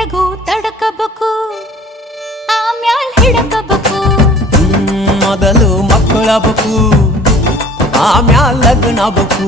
ಹೊಟ್ಟೆಗೂ ತಡಕಬೇಕು ಆಮ್ಯಾಲ್ ಹಿಡಕಬೇಕು ಮೊದಲು ಮಕ್ಕಳಬೇಕು ಆಮ್ಯಾಲ್ ಲಗ್ನ ಬೇಕು